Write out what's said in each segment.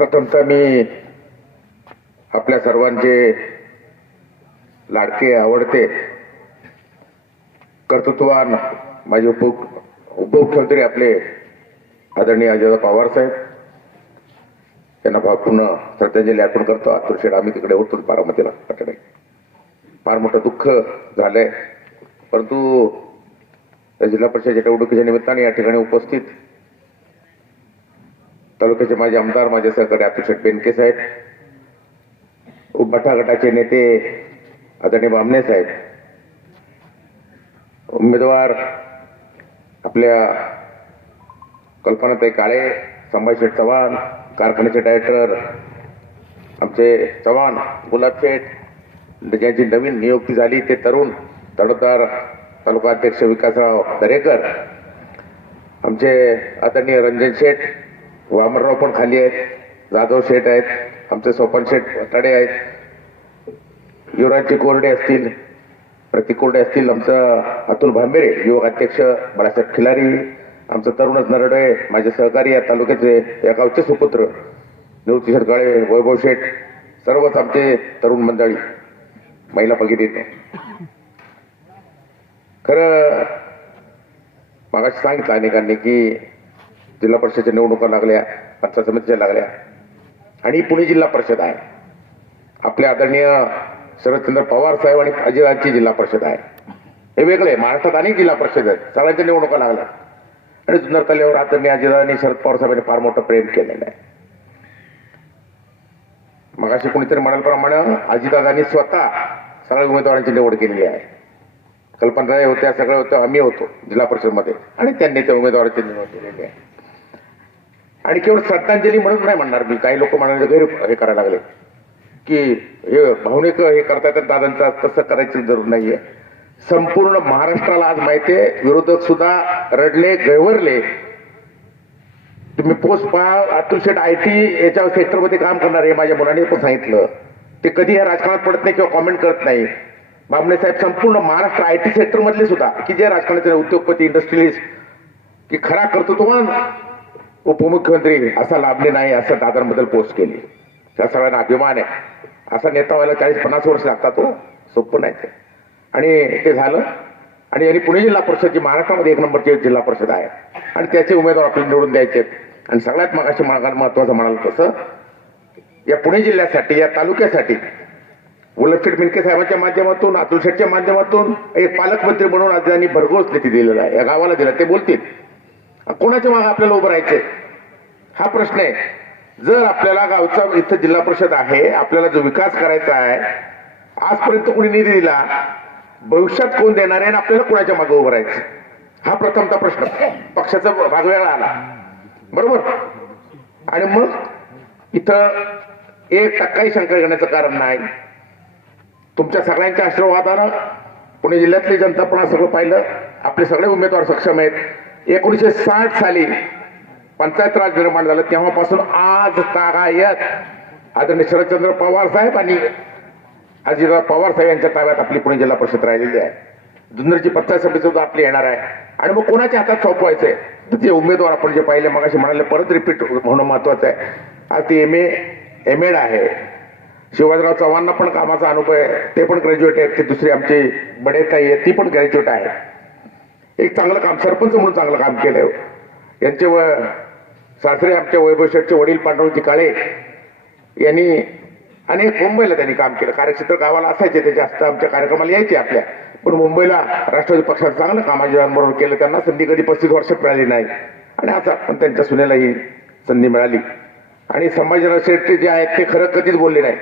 प्रथमतः मी आपल्या सर्वांचे लाडके आवडते. कर्तृत्वान माझे उप उपमुख्यमंत्री आपले आदरणीय अजय पवार साहेब. त्यांना पुन्हा श्रद्धांजली अर्पण करतो. आतुरशेड आम्ही तिकडे उठतो बारामतीला. कटडे फार मोठं दुःख झालंय. परंतु जिल्हा परिषदेच्या निवडणुकीच्या निमित्ताने या ठिकाणी उपस्थित तालुक्याचे माझे आमदार माझे सहकारी अभिषेक बेनके साहेब उभाटा गटाचे नेते आदरणीय बामणे साहेब उमेदवार आपल्या कल्पनाताई काळे संभाजी शेठ चव्हाण कारखान्याचे डायरेक्टर आमचे चव्हाण गुलाब शेठ ज्यांची नवीन नियुक्ती झाली ते तरुण तडोदार तालुका अध्यक्ष विकासराव दरेकर आमचे आदरणीय रंजन शेठ वामनराव पण खाली आहेत. जाधव शेठ आहेत. आमचे सोपन शेठ तडे आहेत. युवराजचे कोरडे असतील. प्रतीक कोरडे असतील. आमचं अतुल भांबेरे युवक अध्यक्ष बाळासाहेब खिलारी आमचं तरुणच नरडे माझे सहकारी या तालुक्याचे या गावचे सुपुत्र निवृत्ती शेठ काळे वैभव शेठ सर्वच आमचे तरुण मंडळी महिला बघितली खरं मागाशी सांगितलं अनेकांनी की जिल्हा परिषदेच्या निवडणुका लागल्या पंचायत समितीच्या लागल्या. आणि पुणे जिल्हा परिषद आहे. आपले आदरणीय शरदचंद्र पवार साहेब आणि अजिराजची जिल्हा परिषद आहे. हे वेगळे महाराष्ट्रात अनेक जिल्हा परिषद आहेत. सगळ्यांच्या निवडणुका लागल्या. आणि जुन्नर तल्यावर आदरणीय अजिराजांनी शरद पवार साहेबांनी फार मोठं प्रेम केलेलं आहे. मगाशी कोणीतरी म्हणाल्याप्रमाणे अजितदादांनी स्वतः सगळ्या उमेदवारांची निवड केलेली आहे. कल्पना होत्या सगळ्या होत्या आम्ही होतो जिल्हा परिषदमध्ये. आणि त्यांनी त्या उमेदवाराची निवड केलेली आहे. आणि केवळ श्रद्धांजली म्हणून नाही म्हणणार मी. काही लोक म्हणाले गैर हे करायला लागले. की हे भावनिक हे करतायत दादांचा तसं करायची जरूर नाहीये. संपूर्ण महाराष्ट्राला आज माहितीये विरोधक सुद्धा रडले गैवरले तुम्ही पोस्ट पहा अतुल शेठ आय टी याच्या सेक्टरमध्ये काम करणार हे माझ्या मुलांनी पण सांगितलं. ते कधी या राजकारणात पडत नाही किंवा कॉमेंट करत नाही. बाबणे साहेब संपूर्ण महाराष्ट्र आय टी सेक्टर मधले सुद्धा की जे राजकारणाचे उद्योगपती इंडस्ट्रियलिस्ट की खरा करतो तुम्हाला उपमुख्यमंत्री असा लाभले नाही असं दादांबद्दल पोस्ट केली. त्या सगळ्यांना अभिमान आहे. असा नेता व्हायला चाळीस पन्नास वर्ष लागतात तो सोपं नाही ते. आणि ते झालं. आणि यांनी पुणे जिल्हा परिषद जी महाराष्ट्रामध्ये एक नंबरची जिल्हा परिषद आहे आणि त्याचे उमेदवार आपल्याला निवडून द्यायचे. आहेत. आणि सगळ्यात मगाशी मला महत्वाचं म्हणाल तसं या पुणे जिल्ह्यासाठी या तालुक्यासाठी वल्लभशेठ मिनके साहेबांच्या माध्यमातून अतुल शेठच्या माध्यमातून एक पालकमंत्री म्हणून आज त्यांनी भरघोस निधी दिलेला आहे. या गावाला दिला. ते बोलतील. कोणाच्या मागे आपल्याला उभं राहायचंय? हा प्रश्न आहे. जर आपल्याला गावचा इथं जिल्हा परिषद आहे आपल्याला जो विकास करायचा आहे आजपर्यंत कोणी निधी दिला भविष्यात कोण देणार आहे आणि आपल्याला कोणाच्या मागे उभं राहायचं हा प्रथमचा प्रश्न. पक्षाचा भाग वेळा आला. बरोबर? आणि मग इथं एक टक्काही शंका घेण्याचं कारण नाही. तुमच्या सगळ्यांच्या आशीर्वादानं पुणे जिल्ह्यातली जनता पण सगळं पाहिलं. आपले सगळे उमेदवार सक्षम आहेत. एकोणीसशे साठ साली पंचायत राज निर्माण झालं. तेव्हापासून आज तागायत आदरणीय शरदचंद्र पवार साहेब आणि अजितराव पवार साहेब यांच्या ताब्यात आपली पुणे जिल्हा परिषद राहिलेली आहे. जुन्नरची पंचायत समिती सुद्धा आपली येणार आहे. आणि मग कोणाच्या हातात सोपवायचंय? तर ते उमेदवार आपण जे पाहिले मग म्हणाले परत रिपीट होणं महत्वाचं आहे. आज ती एम ए एम एड आहे. शिवाजीराव चव्हाणना पण कामाचा अनुभव आहे. ते पण ग्रॅज्युएट आहेत. ते दुसरी आमची बडे ताई आहे ती पण ग्रॅज्युएट आहे. एक चांगलं काम सरपंच म्हणून चांगलं काम केलंय. यांचे व सासरे आमच्या वैभवशेठचे वडील पांडुरंगजी काळे यांनी अनेक मुंबईला त्यांनी काम केलं. कार्यक्षेत्र गावाला असायचे ते जास्त आमच्या कार्यक्रमाला यायचे आपल्या. पण मुंबईला राष्ट्रवादी पक्षात चांगलं कामाजीवांबरोबर केलं त्यांना संधी कधी पस्तीस वर्षात मिळाली नाही. आणि आता पण त्यांच्या सुनेला ही संधी मिळाली. आणि संभाजीराव शेट्टी जे आहेत ते खरं कधीच बोलले नाही.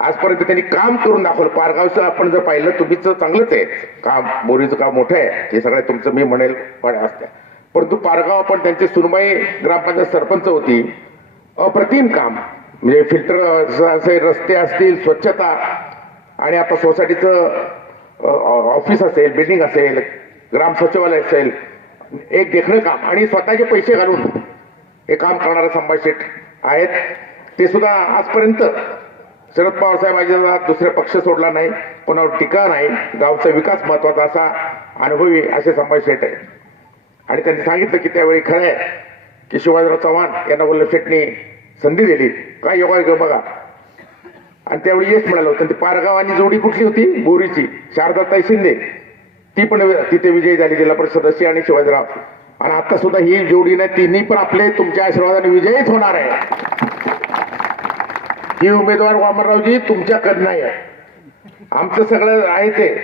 आजपर्यंत त्यांनी काम करून दाखवलं. पारगावचं आपण जर पाहिलं तुम्हीच चांगलंच आहे. काम बोरीचं काम मोठं आहे. हे सगळं तुमचं मी म्हणेल असत्या परंतु पारगाव पण त्यांची सुनबाई ग्रामपंचायत सरपंच होती. अप्रतिम काम. म्हणजे फिल्टर असे रस्ते असतील स्वच्छता. आणि आता सोसायटीचं ऑफिस असेल बिल्डिंग असेल ग्राम सचिवालय असेल एक देखणं काम. आणि स्वतःचे पैसे घालून हे काम करणारे संभाजी आहेत. ते सुद्धा आजपर्यंत शरद पवार साहेब दुसरे पक्ष सोडला नाही कोणावर टीका नाही गावचा विकास महत्त्वाचा असा अनुभवी असे संभाजी शेठ आहे आणि त्यांनी सांगितलं की त्यावेळी खरं आहे की शिवाजीराव चव्हाण यांना वल्लभ शेटनी संधी दिली. काय योगा योग बघा. आणि त्यावेळी यश मिळालं होतं. ती पारगाव आणि जोडी कुठली होती? बोरीची. शारदाताई शिंदे. ती पण तिथे विजयी झाली जिल्हा परिषद सदस्य आणि शिवाजीराव. आणि आता सुद्धा ही जोडी ना तिन्ही पण आपले तुमच्या आशीर्वादाने विजयीच होणार आहे. ही उमेदवार वामनरावजी तुमच्याकडनं आहे. आमचं सगळं आहे ते.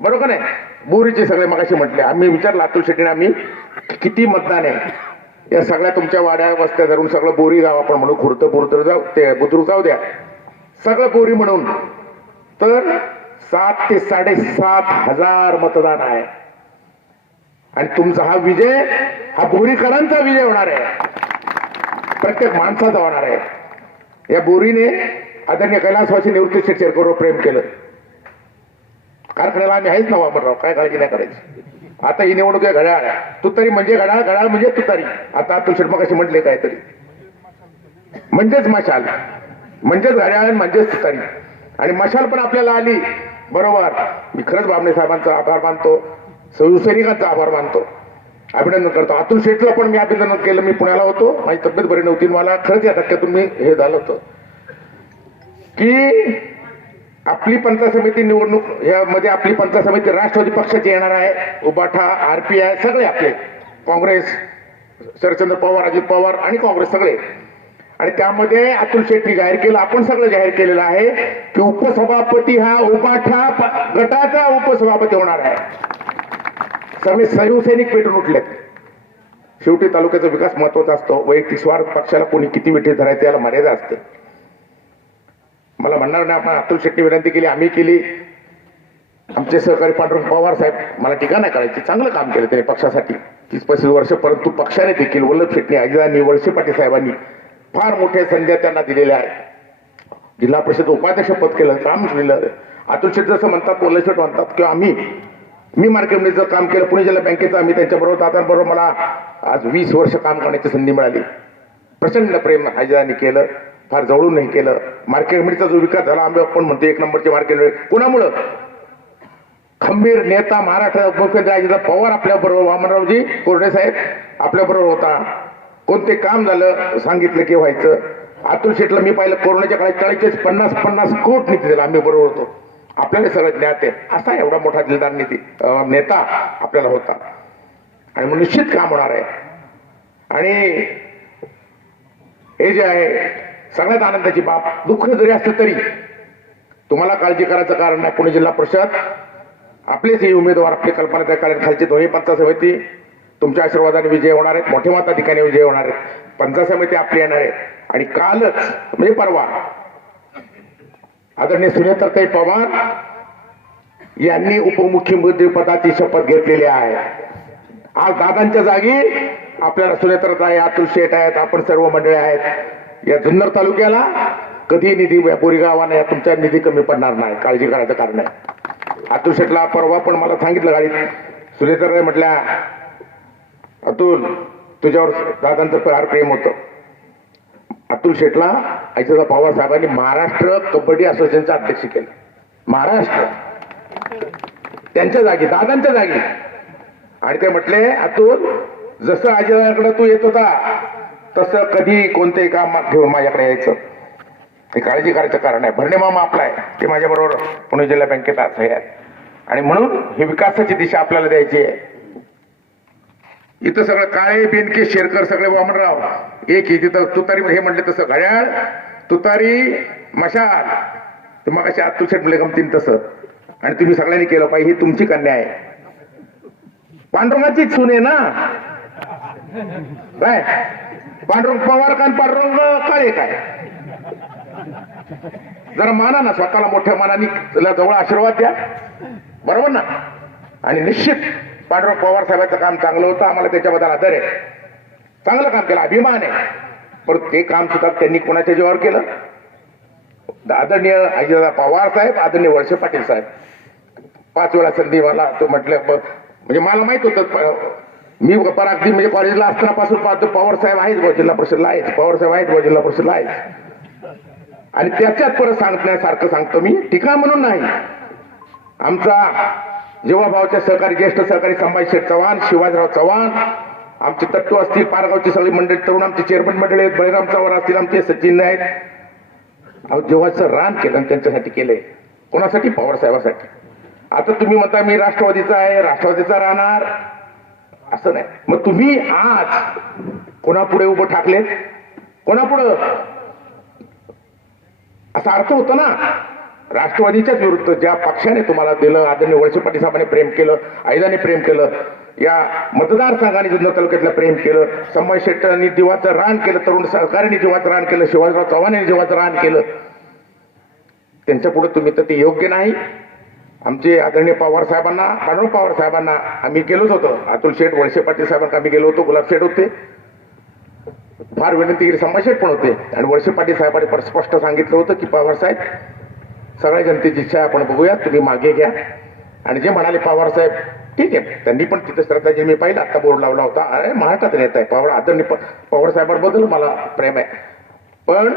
बरोबर नाही? बोरीचे सगळे मगाशी म्हटले. आम्ही विचार लातूर शेट्टीने आम्ही किती मतदान आहे? या सगळ्या तुमच्या वाड्या वस्त्या धरून सगळं बोरी गाव आपण म्हणू खुर्त बुर्द जाऊ ते बुद्रुक जाऊ द्या. सगळं बोरी म्हणून. तर सात ते साडेसात हजार मतदान आहे. आणि तुमचा हा विजय हा बोरीकरांचा विजय होणार आहे. प्रत्येक माणसाचा होणार आहे. या बोरीने आदरणीय कैलासवासी निवृत्ती शेटशेरकर प्रेम केलं. कारखान्याला आम्ही आहेच ना वापरराव काय काळजी नाही करायची. आता ही निवडणूक आहे. घड्याळ तुतारी म्हणजे घड्याळ घड्याळ म्हणजे तुतारी. आता अतुल शर्मा कशी म्हटले काहीतरी. म्हणजेच मशाल. म्हणजेच घड्याळ म्हणजेच तुतारी. आणि मशाल पण आपल्याला आली. बरोबर. मी खरंच बाबणे साहेबांचा आभार मानतो. सैनिकांचा आभार मानतो. अभिनंदन करतो. अतुल शेठला पण मी अभिनंदन केलं. मी पुण्याला होतो. माझी तब्येत बरी नव्हती. मला खरंच या धक्क्यातून मी हे झालं होतं. की आपली पंचायत समिती निवडणूक यामध्ये आपली पंचायत समिती राष्ट्रवादी पक्षाची येणार आहे. उबाठा आरपीआय सगळे आपले. काँग्रेस शरदचंद्र पवार अजित पवार आणि काँग्रेस सगळे. आणि त्यामध्ये अतुल शेट्टी जाहीर केलं. आपण सगळं जाहीर केलेलं आहे की उपसभापती हा उबाठा गटाचा उपसभापती होणार आहे. सगळे स्वयंसैनिक पेटून उठलेत. शेवटी तालुक्याचा विकास महत्त्वाचा असतो. वैयक्तिक स्वार्थ पक्षाला कोणी किती विठे धरायचे याला मर्यादा असते. मला म्हणणार नाही आपण अतुल शेट्टी विनंती केली आम्ही केली. आमचे सहकारी पांडुरंग पवार साहेब मला टीका नाही करायची चांगलं काम केलं त्याने पक्षासाठी. तीस पस्तीस वर्ष परंतु पक्षाने देखील वल्लभ शेट्टी अजितांनी वळसे पाटील साहेबांनी फार मोठ्या संध्या त्यांना दिलेल्या आहेत. जिल्हा परिषद उपाध्यक्ष पद केलं काम केलं. अतुल शेट्टी जसं म्हणतात वल्लभ शेट म्हणतात किंवा आम्ही मी मार्केटमध्ये काम केलं पुणे जिल्हा बँकेचं आम्ही त्यांच्याबरोबर दादांबरोबर मला आज वीस वर्ष काम करण्याची संधी मिळाली. प्रचंड प्रेम हायजानी केलं फार जवळून नाही केलं. मार्केट जो विकास झाला आम्ही आपण म्हणतो एक नंबरचे मार्केट कुणामुळं? खंबीर नेता महाराष्ट्र मुख्यमंत्री अजित पवार आपल्या बरोबर वामनरावजी कोरडे साहेब आपल्या बरोबर होता. कोणते काम झालं सांगितलं की व्हायचं. अतुल शेटला मी पाहिलं कोरोनाच्या काळात चाळीस पन्नास पन्नास कोट निधी दिला आम्ही बरोबर होतो. आपल्याला सगळं ज्ञात आहे. असा एवढा मोठा दिलदार निधी नेता आपल्याला होता. आणि मग निश्चित काम होणार आहे. आणि हे जे आहे सगळ्यात आनंदाची बाब दुःख जरी असलं तरी तुम्हाला काळजी करायचं कारण नाही पुणे जिल्हा परिषद. आपलेच हे उमेदवार आपली कल्पना त्या कारण खालची दोन्ही पंचायत समिती तुमच्या आशीर्वादाने विजय होणार आहेत. मोठ्या ठिकाणी विजय होणार आहेत. पंचायत समिती आपली येणार आहे. आणि कालच म्हणजे परवा आदरणीय सुनेत्रताई पवार यांनी उपमुख्यमंत्री पदाची शपथ घेतलेली आहे. आज दादांच्या जागी आपल्याला सुनेत्रताई अतुल शेठ आहेत आपण सर्व मंडळी आहेत. या जुन्नर तालुक्याला कधी निधी या बोरी गावाने या तुमच्या निधी कमी पडणार नाही काळजी करायचं कारण आहे अतुल शेठला परवा पण मला सांगितलं गाडीत. सुनेत्रताई म्हटल्या अतुल तुझ्यावर दादांचं फार प्रेम होतं. अतुल शेटला आयचा पवारसाहेबांनी महाराष्ट्र कबड्डी असोसिएशनचा अध्यक्ष केलं. महाराष्ट्र. त्यांच्या जागी दादांच्या जागी. आणि ते म्हटले अतुल जसं आजीकडे तू येत होता तसं कधी कोणतेही काम घेऊन माझ्याकडे यायचं. हे काळजी करायचं कारण आहे. भरणे मामा आपला आहे. ते माझ्याबरोबर पुणे जिल्हा बँकेत आज आहे आणि म्हणून ही विकासाची दिशा आपल्याला द्यायची आहे. इथं सगळं काळे बिनके शेरकर सगळे वामनराव. एक आहे तिथं तुतारी हे म्हटले तसं घड्याळ तुतारी मशाल. ते मग अशा अतुल शेट म्हणले गमतीन तसं. आणि तुम्ही सगळ्यांनी केलं पाहिजे ही तुमची कन्या आहे. पांडुरंगाचीच सून आहे ना? काय? पांडुरंग पवार का पांडुरंग काळे काय? जरा माना ना स्वतःला मोठ्या मानाने जवळ आशीर्वाद द्या. बरोबर ना? आणि निश्चित पांडुरंग पवार साहेबांचं काम चांगलं होतं आम्हाला त्याच्याबद्दल आदर आहे. चांगलं काम केलं अभिमान आहे. पण ते काम सुद्धा त्यांनी कोणाच्या जीवावर केलं? आदरणीय अजितदादा पवार साहेब आदरणीय वळसे पाटील साहेब. पाच वेळा संधी मला तो म्हटलं म्हणजे मला माहीत होतं प- मी परागदी म्हणजे कॉलेजला असतानापासून पाहतो पवार साहेब आहेत बुवा जिल्हा परिषदला आहेत. पवार साहेब आहेत बुवा जिल्हा परिषदला आहेत. आणि त्याच्यात परत सांगण्यासारखं सांगतो मी टीका म्हणून नाही. आमचा जेव्हा भावाच्या सहकारी ज्येष्ठ सहकारी संभाजी शेठ चव्हाण शिवाजीराव चव्हाण आमचे तत्व असतील पारगावची सगळी मंडळी तरुण आमचे चेअरमन मंडळी आहेत बळीराम चव्हाण असतील आमचे सचिन आहेत. अहो जेव्हाचं रान केलं त्यांच्यासाठी केलंय. कोणासाठी? पवार साहेबासाठी. आता तुम्ही म्हणता मी राष्ट्रवादीचा आहे राष्ट्रवादीचा राहणार. असं नाही. मग तुम्ही आज कोणापुढे उभं ठाकलेत? कोणापुढं? असा अर्थ होतो ना. राष्ट्रवादीच्याच विरुद्ध ज्या पक्षाने तुम्हाला दिलं आदरणीय वळसे पाटील साहेबांनी प्रेम केलं आयदाने प्रेम केलं या मतदारसंघाने जुन्नर तालुक्यातलं प्रेम केलं संभाय शेट्टांनी जीवाचं रान केलं तरुण सरकारने जीवाचं रान केलं शिवाजीराव चव्हाणांनी जीवाचं रान केलं. त्यांच्या पुढे तुम्ही तर ते योग्य नाही. आमचे आदरणीय पवार साहेबांना पांडुरंग पवार साहेबांना आम्ही गेलोच होतो. अतुल शेठ वळसे पाटील साहेबांना आम्ही गेलो होतो गुलाब शेठ होते. फार विनंतीगिरी केली संभाजी शेठ पण होते. आणि वळसे पाटील साहेबांनी स्पष्ट सांगितलं होतं की पवार साहेब सगळ्या जनतेची इच्छा आपण बघूया तुम्ही मागे घ्या. आणि जे म्हणाले पवार साहेब ठीक आहे त्यांनी पण तिथे जे मी पाहिलं आता बोर्ड लावला होता. अरे महाराष्ट्रात नेता आहे पवार आदरणीय पवार साहेबांबद्दल मला प्रेम आहे. पण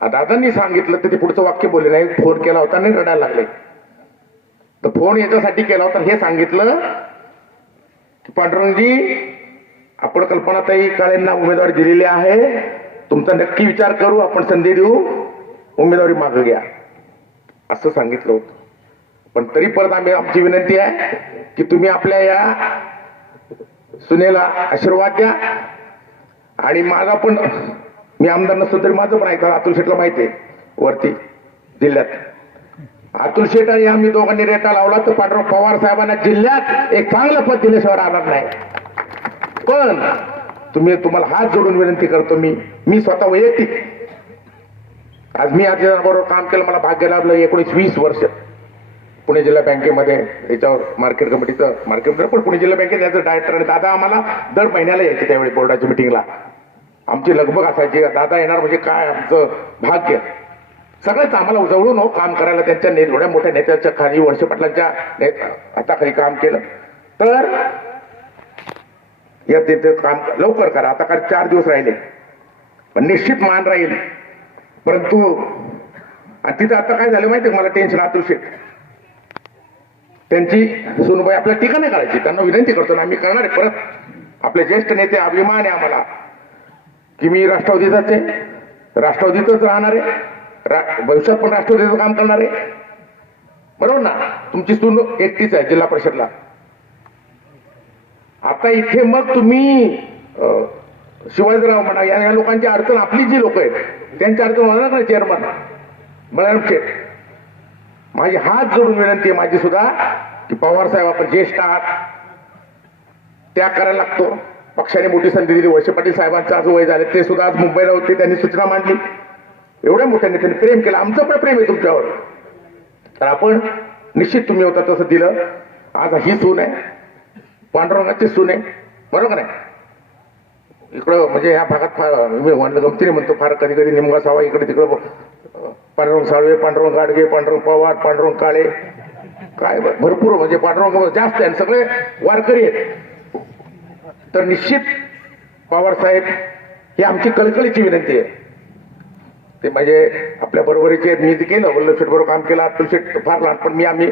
दादांनी सांगितलं तर ते पुढचं वाक्य बोलले नाही फोन केला होता आणि रडायला लागले. तर फोन याच्यासाठी केला होता हे सांगितलं की पांडुरंगजी आपण कल्पनाताई काळेंना उमेदवारी दिलेली आहे. तुमचा नक्की विचार करू आपण संधी देऊ. उमेदवारी मागे घ्या. असं सांगितलं होतं. पण तरी परत आम्ही आमची विनंती आहे की तुम्ही आपल्या या सुनेला आशीर्वाद द्या. आणि माझा पण मी आमदार नसतो तरी माझं पण ऐका अतुल शेठला माहिती आहे वरती जिल्ह्यात. अतुल शेठ आणि आम्ही दोघांनी रेटा लावला तर पांडुरंग पवार साहेबांना जिल्ह्यात एक चांगलं पद दिल्याशिवाय राहणार नाही. पण तुम्ही तुम्हाला हात जोडून विनंती करतो मी मी स्वतः वैयक्तिक आज मी आज बरोबर काम केलं मला भाग्य लाभलं. एकोणीस वीस वर्ष पुणे जिल्हा बँकेमध्ये याच्यावर मार्केट कमिटीचं मार्केट पण पुणे जिल्हा बँकेत याचं डायरेक्टर आणि दादा आम्हाला दर महिन्याला यायचे त्यावेळी बोर्डाच्या मिटिंगला आमची लगबग असायची दादा येणार म्हणजे काय आमचं भाग्य? सगळंच आम्हाला जवळून हो काम करायला त्यांच्या ने एवढ्या मोठ्या नेत्याच्या खाली वळसे पाटलांच्या ने- हाताखाली काम केलं. तर या तिथे काम लवकर करा. आता काय चार दिवस राहिले. पण निश्चित मान राहील. परंतु तिथं आता काय झालं माहिती मला टेन्शन अतुल शेठ त्यांची सोनूबाई आपल्याला टीका नाही करायची. त्यांना विनंती करतो ना आम्ही करणार आहे. परत आपले ज्येष्ठ नेते अभिमान आहे आम्हाला. की मी राष्ट्रवादीचाच आहे. राष्ट्रवादीतच राहणार आहे. रा- भविष्यात पण राष्ट्रवादीचं काम करणार आहे. बरोबर ना? तुमची सून एकटीच आहे जिल्हा परिषदला. आता इथे मग तुम्ही अं, शिवाजीराव म्हणा या या लोकांची अडचण आपली जी लोक आहेत त्यांची अडचण होणार ना चेअरमन बळराम शेठ माझी हात जोडून विनंती आहे माझी सुद्धा की पवार साहेब आपण ज्येष्ठ आहात त्याग करायला लागतो. पक्षाने मोठी संधी दिली वळसे पाटील साहेबांचं आज वय झाले ते सुद्धा आज मुंबईला होते त्यांनी सूचना मांडली. एवढ्या मोठ्या नेत्याने प्रेम केलं आमचं पण प्रेम आहे तुमच्यावर. तर आपण निश्चित तुम्ही होता तसं दिलं. आज ही सून आहे. पांडुरंगाची सून आहे. बरोबर आहे? इकडं म्हणजे ह्या भागात फार मी म्हणलं गमतीने म्हणतो फार कधी कधी निमगा सावा इकडे तिकडं पांडुरंग साळवे पांडुरंग गाडगे पांडुरंग पवार पांडुरंग काळे. काय भरपूर म्हणजे पांडुरंग जास्त आहे आणि सगळे वारकरी आहेत. तर निश्चित पवार साहेब ही आमची कळकळीची विनंती आहे. ते म्हणजे आपल्या बरोबरीचे आहेत. मी ते केलं वल्लभ शेठ बरोबर काम केलं. अब्दुल शेठ फार लहानपण मी आम्ही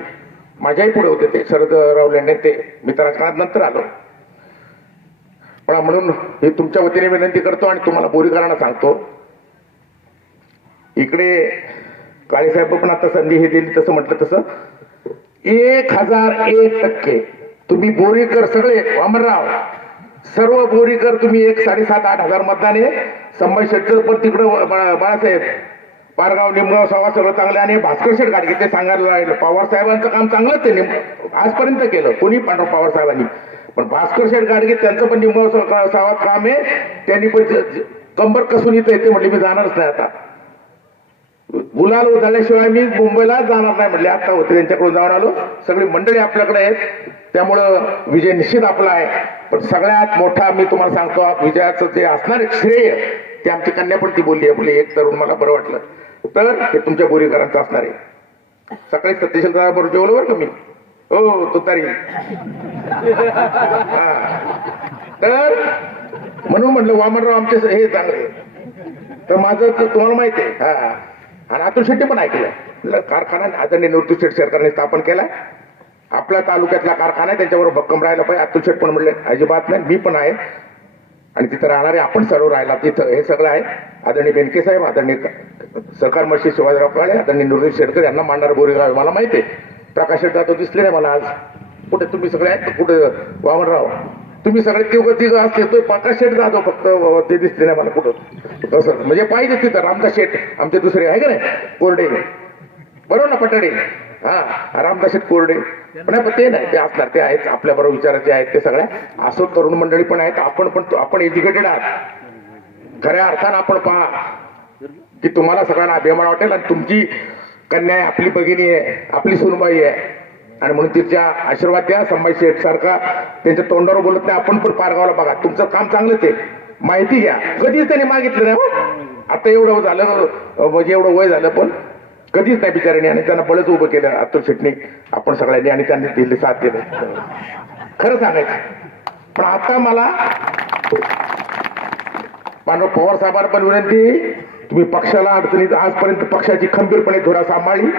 माझ्याही पुढे होते ते. शरदराव लेंडे ते मी तर राजकारणात नंतर आलो. पण म्हणून हे तुमच्या वतीने विनंती करतो आणि तुम्हाला बोरीकरांना सांगतो. इकडे काळेसाहेब पण आता संधी हे दिली तसं म्हटलं तसं. एक हजार एक टक्के. तुम्ही बोरीकर सगळे अमरराव सर्व बोरीकर तुम्ही एक साडेसात आठ हजार मतदान आहे संभाजी शेटचं पण तिकडं बाळासाहेब पारगाव निमगाव सभा सगळं चांगलं आणि भास्कर शेठ गाडगे ते सांगायला राहिलं पवार साहेबांचं काम चांगलंच आहे आजपर्यंत केलं. कोणी पांढर पवार साहेबांनी. पण भास्कर शेठ गाडगे त्यांचं पण निमगाव सावात काम आहे. त्यांनी पण कंबर कसून इथं येते म्हटले मी जाणारच नाही आता. गुलाल उधळल्याशिवाय मी मुंबईला जाणार नाही म्हटले. आता होते त्यांच्याकडून जाऊन आलो. सगळी मंडळी आपल्याकडे आहेत. त्यामुळं विजय निश्चित आपला आहे. पण सगळ्यात मोठा मी तुम्हाला सांगतो विजयाचं जे असणार श्रेय ते आमची कन्या पण ती बोलली आपली एक तरुण मला बरं वाटलं. तर हे तुमच्या बोरीकरांचं असणार आहे. सकाळी सत्यशील बरोबर जेवलो बरं का मी? हो तुतारी तर. म्हणून म्हटलं वामनराव आमचे हे चांगले. तर माझं तुम्हाला माहिती आहे. हा. आणि अतुल शेट्टी पण ऐकलं. कारखाना आदरणीय निवृत्ती शेठ सरकारने स्थापन केला. आपल्या तालुक्यातला कारखाना आहे त्याच्यावर भक्कम राहायला पाहिजे. अतुल शेठ पण म्हणले अजिबात नाही मी पण आहे. आणि तिथं राहणारे आपण सर्व राहिला तिथं हे सगळं आहे. आदरणीय बेनके साहेब आदरणीय सहकार मशी शिवाजीराव काळे आदरणीय नृदेश शेडकर यांना मांडणार बोरेगाव मला माहिती आहे. प्रकाश शेठ जाधव दिसले नाही मला आज. कुठे तुम्ही सगळे आहेत? कुठे? वामनराव. तुम्ही सगळे तिघ तिघ असते तो प्रकाश शेठ जातो फक्त ते दिसले नाही मला कुठं. तसं. म्हणजे पाहिजे तिथं. रामदास शेठ आमचे दुसरे आहे का नाही? कोरडे. बरोबर ना पटाडे हा रामदास शेठ कोरडे. पण पण ते नाही ते असणार ते आहेत. आपल्या बरोबर विचाराचे आहेत ते सगळ्या असो तरुण मंडळी पण आहेत. आपण पण आपण एज्युकेटेड आहात. खऱ्या अर्थानं आपण पहा की तुम्हाला सगळ्यांना अभिमान वाटेल आणि तुमची कन्या आहे आपली भगिनी आहे आपली सुनबाई आहे. आणि म्हणून तिच्या आशीर्वाद द्या संभाजी शेठ सारखा. त्यांच्या तोंडावर बोलत नाही आपण पण पारगावला बघा. तुमचं काम चांगलंच आहे माहिती घ्या. कधीच त्यांनी मागितलं नाही हो. आता एवढं झालं म्हणजे एवढं वय झालं पण. कधीच नाही बिचाराने आणि त्यांना बळच उभं केलं. अतुल शेटणी आपण सगळ्यांनी आणि त्यांनी दिले साथ दिले. खरं सांगायचं. पण आता मला पांडव पवार साहेबांना पण विनंती तुम्ही पक्षाला अडचणीत आजपर्यंत पक्षाची खंबीरपणे धुरा सांभाळली.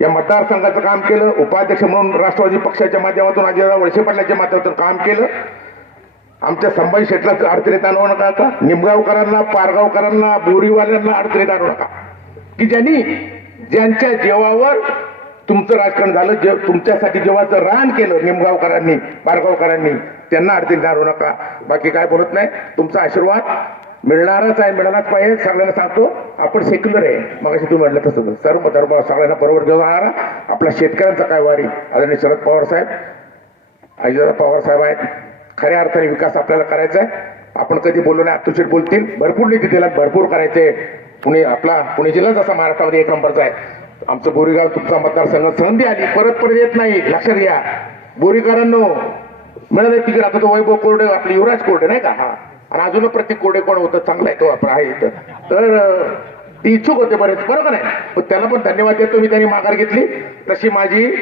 या मतदारसंघाचं काम केलं. उपाध्यक्ष म्हणून राष्ट्रवादी पक्षाच्या माध्यमातून अजितदादा वळसे पाटलाच्या माध्यमातून काम केलं. आमच्या संभाजी शेटला अडचणीत आणू नका. आता निमगावकरांना पारगावकरांना बोरीवाल्यांना अडचणीत आणू नका. की ज्यांनी ज्यांच्या जेवावर तुमचं राजकारण झालं जे तुमच्यासाठी जेव्हाचं रान केलं निमगावकरांनी पारगावकरांनी त्यांना अडचणीत आणू नका. बाकी काय बोलत नाही. तुमचा आशीर्वाद. मिळणारच आहे मिळालाच पाहिजे सगळ्यांना सांगतो. आपण सेक्युलर आहे. मगाशी तुम्ही म्हटलं तसं सर्व धर्म सगळ्यांना बरोबर घेऊन जाणारा आपल्या शेतकऱ्यांचा काय वारी? आदरणीय शरद पवार साहेब. अजितदादा पवार साहेब आहेत. खऱ्या अर्थाने विकास आपल्याला करायचा आहे. आपण कधी बोललो नाही अतुलशेठ बोलतील. भरपूर निधी दिला भरपूर करायचे. पुणे आपला पुणे जिल्हा जसा महाराष्ट्रामध्ये एक नंबरचा आहे. आमचं बोरीगाव तुमचा मतदारसंघ. संधी आली परत परत येत नाही. लक्षात घ्या. बोरीकरांनो मिळाले तिकडे आता तो वैभव कोरडे आपले युवराज कोरडे नाही का? हा. आणि अजून प्रत्येक कोरडे कोण होतं चांगला आहे तो आपण आहे इथं. तर ती इच्छुक होते बरेच बरोबर आहे. पण त्याला पण धन्यवाद देतो मी त्यांनी माघार घेतली. तशी माझी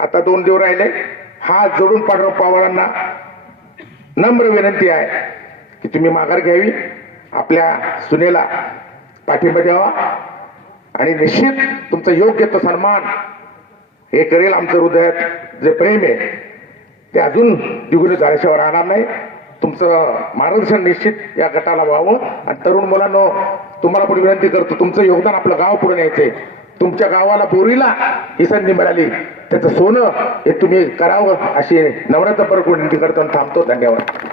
आता दोन दिवस राहिले. हात जोडून पाठव पवारांना नम्र विनंती आहे की तुम्ही माघार घ्यावी. आपल्या सुनेला पाठिंबा द्यावा. आणि निश्चित तुमचं योग्य तो सन्मान हे करेल आमचं हृदयात. जे प्रेम आहे ते अजून द्विगुणित झाल्याशिवाय राहणार नाही. तुमचं मार्गदर्शन निश्चित या गटाला व्हावं. आणि तरुण मुलांना तुम्हाला पण विनंती करतो तुमचं योगदान आपलं गाव पुढे न्यायचंय. तुमच्या गावाला बोरीला ही संधी मिळाली. त्याचं सोनं हे तुम्ही करावं अशी नवरात्र विनंती करतो आणि थांबतो. धन्यवाद.